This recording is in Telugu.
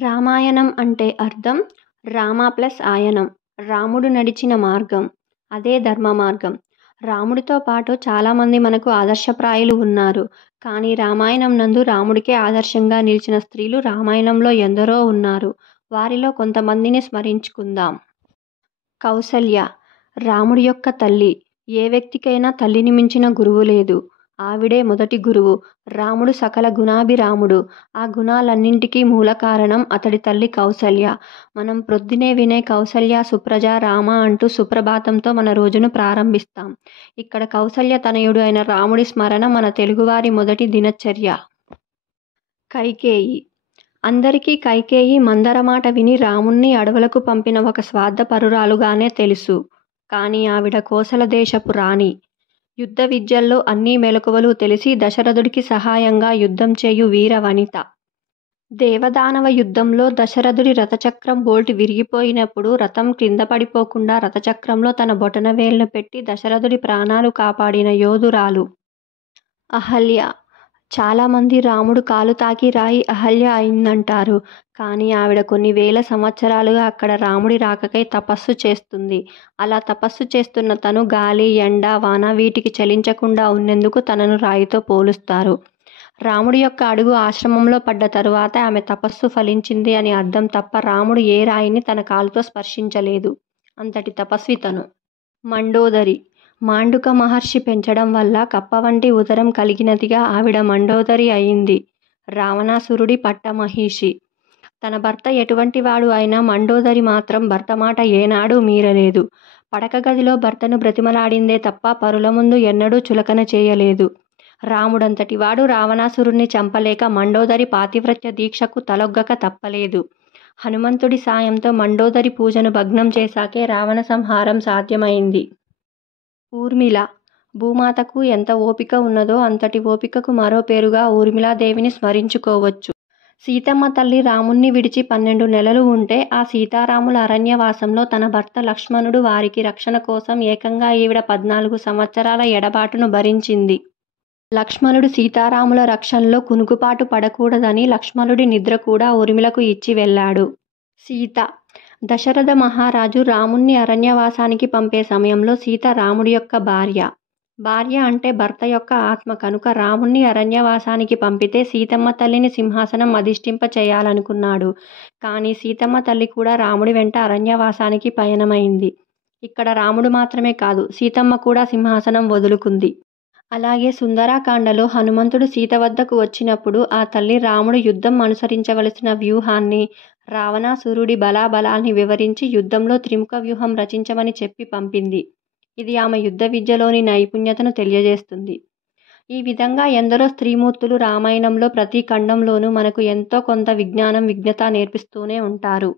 రామాయణం అంటే అర్థం రామ ప్లస్ ఆయనం. రాముడు నడిచిన మార్గం. అదే ధర్మ మార్గం. రాముడితో పాటు చాలామంది మనకు ఆదర్శప్రాయులు ఉన్నారు. కానీ రామాయణం నందు రాముడికే ఆదర్శంగా నిలిచిన స్త్రీలు రామాయణంలో ఎందరో ఉన్నారు. వారిలో కొంతమందిని స్మరించుకుందాం. కౌసల్య రాముడి యొక్క తల్లి. ఏ వ్యక్తికైనా తల్లిని మించిన గురువు లేదు. ఆవిడే మొదటి గురువు. రాముడు సకల గుణాభిరాముడు. ఆ గుణాలన్నింటికీ మూల కారణం అతడి తల్లి కౌసల్య. మనం ప్రొద్దునే వినే కౌసల్య సుప్రజ రామ అంటూ సుప్రభాతంతో మన రోజును ప్రారంభిస్తాం. ఇక్కడ కౌసల్య తనయుడు అయిన రాముడి స్మరణ మన తెలుగువారి మొదటి దినచర్య. కైకేయి అందరికీ కైకేయి మందర మాట విని రాముణ్ణి అడవులకు పంపిన ఒక స్వార్థపరురాలుగానే తెలుసు. కానీ ఆవిడ కోసల దేశపు రాణి. యుద్ధ విద్యల్లో అన్ని మెలకువలు తెలిసి దశరథుడికి సహాయంగా యుద్ధం చేయు వీర వనిత. దేవదానవ యుద్ధంలో దశరథుడి రథచక్రం బోల్ట్ విరిగిపోయినప్పుడు రథం క్రింద పడిపోకుండా రథచక్రంలో తన బొటనవేలును పెట్టి దశరథుడి ప్రాణాలు కాపాడిన యోధురాలు. అహల్య చాలామంది రాముడు కాలు తాకి రాయి అహల్య అయిందంటారు. కానీ ఆవిడ కొన్ని వేల సంవత్సరాలుగా అక్కడ రాముడి రాకకై తపస్సు చేస్తుంది. అలా తపస్సు చేస్తున్న తను గాలి ఎండ వాన వీటికి చలించకుండా ఉన్నందుకు తనను రాయితో పోలుస్తారు. రాముడి యొక్క అడుగు ఆశ్రమంలో పడ్డ తరువాత ఆమె తపస్సు ఫలించింది అని అర్థం తప్ప రాముడు ఏ రాయిని తన కాలుతో స్పర్శించలేదు. అంతటి తపస్వి తను. మండోదరి మాండుక మహర్షి పెంచడం వల్ల కప్ప వంటి ఉదరం కలిగినదిగా ఆవిడ మండోదరి అయింది. రావణాసురుడి పట్టమహిషి. తన భర్త ఎటువంటి వాడు అయినా మండోదరి మాత్రం భర్త మాట ఏనాడూ మీరలేదు. పడక గదిలో భర్తను బ్రతిమలాడిందే తప్ప పరుల ముందు ఎన్నడూ చులకన చేయలేదు. రాముడంతటి వాడు రావణాసురుణ్ణి చంపలేక మండోదరి పాతివ్రత్య దీక్షకు తలొగ్గక తప్పలేదు. హనుమంతుడి సాయంతో మండోదరి పూజను భగ్నం చేశాకే రావణ సంహారం సాధ్యమైంది. ఊర్మిళ భూమాతకు ఎంత ఓపిక ఉన్నదో అంతటి ఓపికకు మరో పేరుగా ఊర్మిళాదేవిని స్మరించుకోవచ్చు. సీతమ్మ తల్లి రాముణ్ణి విడిచి 12 నెలలు ఉంటే ఆ సీతారాముల అరణ్యవాసంలో తన భర్త లక్ష్మణుడు వారికి రక్షణ కోసం ఏకంగా ఈవిడ 14 సంవత్సరాల ఎడబాటును భరించింది. లక్ష్మణుడు సీతారాముల రక్షణలో కునుకుపాటు పడకూడదని లక్ష్మణుడి నిద్ర కూడా ఊర్మిళకు ఇచ్చి వెళ్ళాడు. సీత దశరథ మహారాజు రాముణ్ణి అరణ్యవాసానికి పంపే సమయంలో సీత రాముడి యొక్క భార్య. భార్య అంటే భర్త యొక్క ఆత్మ కనుక రాముణ్ణి అరణ్యవాసానికి పంపితే సీతమ్మ తల్లిని సింహాసనం అధిష్ఠింప చేయాలనుకున్నాడు. కానీ సీతమ్మ తల్లి కూడా రాముడి వెంట అరణ్యవాసానికి పయనమైంది. ఇక్కడ రాముడు మాత్రమే కాదు సీతమ్మ కూడా సింహాసనం వదులుకుంది. అలాగే సుందరాకాండలో హనుమంతుడు సీత వద్దకు వచ్చినప్పుడు ఆ తల్లి రాముడు యుద్ధం అనుసరించవలసిన వ్యూహాన్ని రావణాసురుడి బలాబలాల్ని వివరించి యుద్ధంలో త్రిముఖ వ్యూహం రచించమని చెప్పి పంపింది. ఇది ఆమె యుద్ధ విద్యలోని నైపుణ్యతను తెలియజేస్తుంది. ఈ విధంగా ఎందరో స్త్రీమూర్తులు రామాయణంలో ప్రతి ఖండంలోనూ మనకు ఎంతో కొంత విజ్ఞానం విజ్ఞత నేర్పిస్తూనే ఉంటారు.